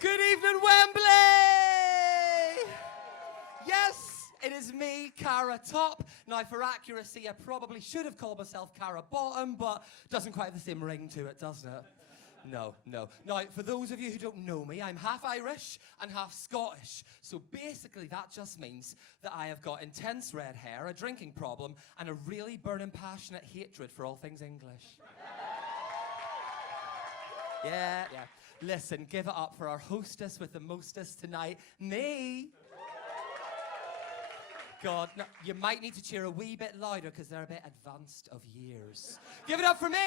Good evening, Wembley! Yes, it is me, Cara Top. Now, for accuracy, I probably should have called myself Cara Bottom, but it doesn't quite have the same ring to it, doesn't it? No. Now, for those of you who don't know me, I'm half Irish and half Scottish. So basically, that just means that I have got intense red hair, a drinking problem, and a really burning, passionate hatred for all things English. Yeah. Listen, give it up for our hostess with the mostest tonight, me. God, no, you might need to cheer a wee bit louder because they're a bit advanced of years. Give it up for me.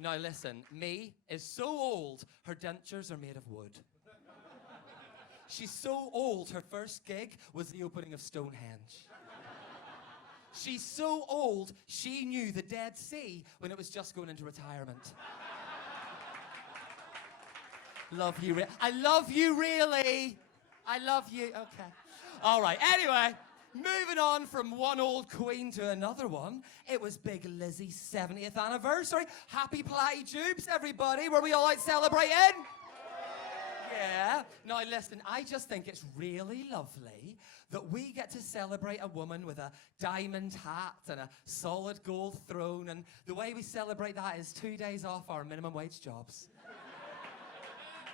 Now listen, me is so old, her dentures are made of wood. She's so old, her first gig was the opening of Stonehenge. She's so old, she knew the Dead Sea when it was just going into retirement. Love you, I love you, really. I love you, okay. All right, anyway, moving on from one old queen to another one, it was Big Lizzie's 70th anniversary. Happy Ply Jubes, everybody. Were we all out celebrating? Yeah. Now, listen, I just think it's really lovely that we get to celebrate a woman with a diamond hat and a solid gold throne, and the way we celebrate that is 2 days off our minimum wage jobs.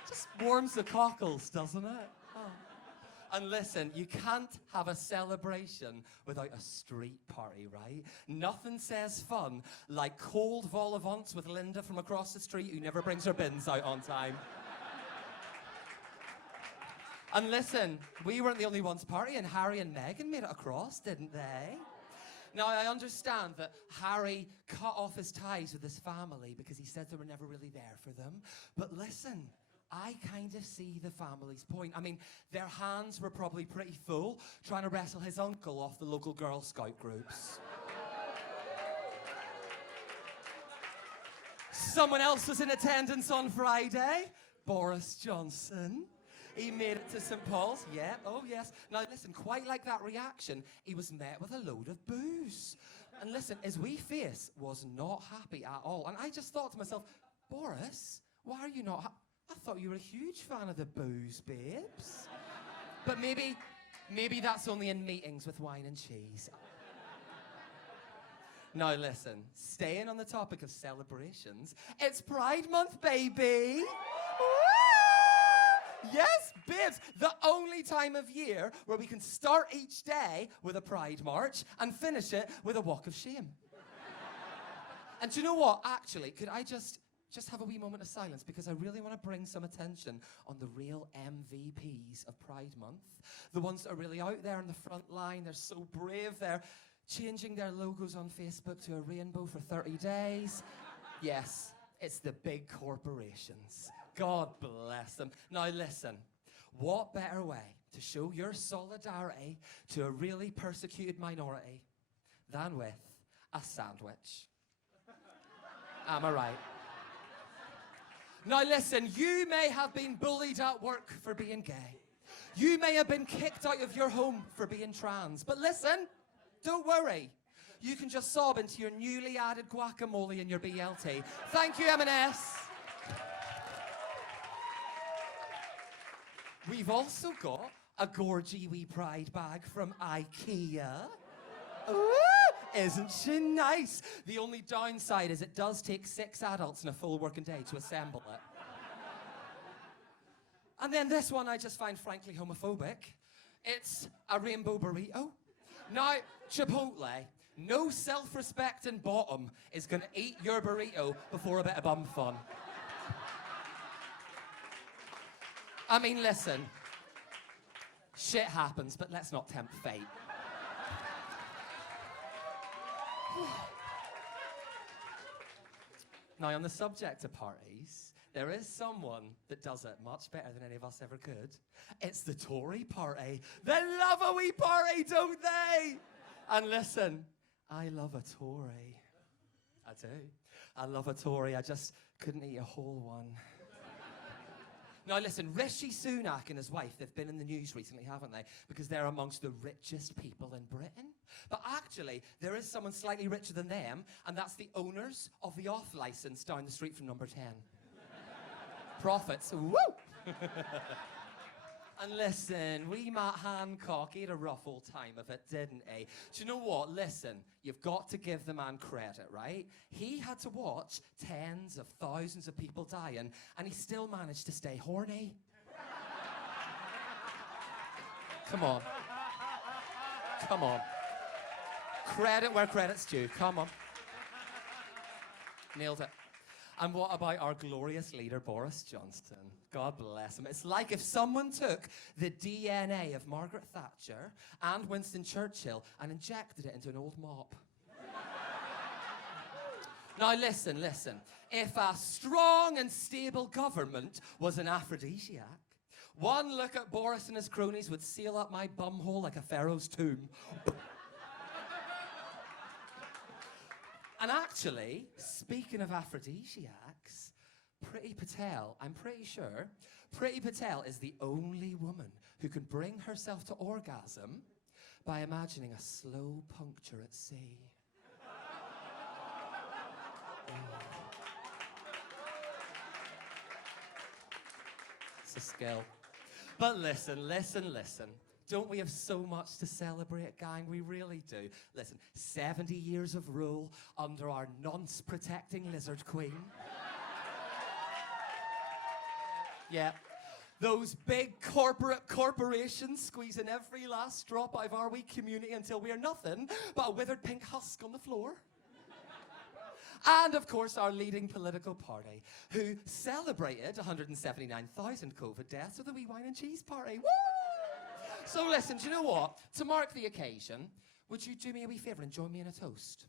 Just warms the cockles, doesn't it? Oh. And listen, you can't have a celebration without a street party, right? Nothing says fun like cold vol au vents with Linda from across the street who never brings her bins out on time. And listen, we weren't the only ones partying. Harry and Meghan made it across, didn't they? Now, I understand that Harry cut off his ties with his family because he said they were never really there for them. But listen, I kind of see the family's point. I mean, their hands were probably pretty full trying to wrestle his uncle off the local Girl Scout groups. Someone else was in attendance on Friday, Boris Johnson. He made it to St. Paul's, yeah, oh yes. Now listen, quite like that reaction, he was met with a load of boos. And listen, his wee face was not happy at all. And I just thought to myself, Boris, why are you not happy? I thought you were a huge fan of the booze, babes. But maybe that's only in meetings with wine and cheese. Now listen, staying on the topic of celebrations, it's Pride Month, baby. Yes, babes, the only time of year where we can start each day with a pride march and finish it with a walk of shame. And do you know what? Actually, could I just have a wee moment of silence, because I really want to bring some attention on the real MVPs of Pride Month. The ones that are really out there on the front line. They're so brave. They're changing their logos on Facebook to a rainbow for 30 days. Yes, it's the big corporations. God bless them. Now listen, what better way to show your solidarity to a really persecuted minority than with a sandwich? Am I right? Now listen, you may have been bullied at work for being gay. You may have been kicked out of your home for being trans. But listen, don't worry. You can just sob into your newly added guacamole in your BLT. Thank you, M&S. We've also got a gorgy wee pride bag from IKEA. Ooh, isn't she nice? The only downside is it does take 6 adults and a full working day to assemble it. And then this one I just find frankly homophobic. It's a rainbow burrito. Now, Chipotle, no self-respecting bottom is gonna eat your burrito before a bit of bum fun. I mean, listen, shit happens, but let's not tempt fate. Now, on the subject of parties, there is someone that does it much better than any of us ever could. It's the Tory party. They love a wee party, don't they? And listen, I love a Tory. I do. I love a Tory. I just couldn't eat a whole one. Now listen, Rishi Sunak and his wife, they've been in the news recently, haven't they? Because they're amongst the richest people in Britain. But actually, there is someone slightly richer than them, and that's the owners of the off license down the street from number 10. Profits, woo! And listen, wee Matt Hancock, he had a rough old time of it, didn't he? Do you know what? Listen, you've got to give the man credit, right? He had to watch tens of thousands of people dying, and he still managed to stay horny. Come on. Come on. Credit where credit's due. Come on. Nailed it. And what about our glorious leader, Boris Johnson? God bless him. It's like if someone took the DNA of Margaret Thatcher and Winston Churchill and injected it into an old mop. Now listen. If a strong and stable government was an aphrodisiac, one look at Boris and his cronies would seal up my bumhole like a pharaoh's tomb. And actually, speaking of aphrodisiacs, Priti Patel, I'm pretty sure, Priti Patel is the only woman who can bring herself to orgasm by imagining a slow puncture at sea. It's a skill. But listen. Don't we have so much to celebrate, gang? We really do. Listen, 70 years of rule under our nonce-protecting lizard queen. Yeah. Those big corporations squeezing every last drop out of our wee community until we are nothing but a withered pink husk on the floor. And, of course, our leading political party, who celebrated 179,000 COVID deaths with a wee wine and cheese party. Woo! So listen, do you know what? To mark the occasion, would you do me a wee favour and join me in a toast?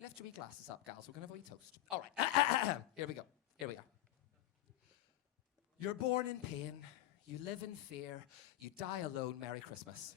Lift your wee glasses up, gals. We're going to have a wee toast. All right. Here we go. Here we are. You're born in pain. You live in fear. You die alone. Merry Christmas.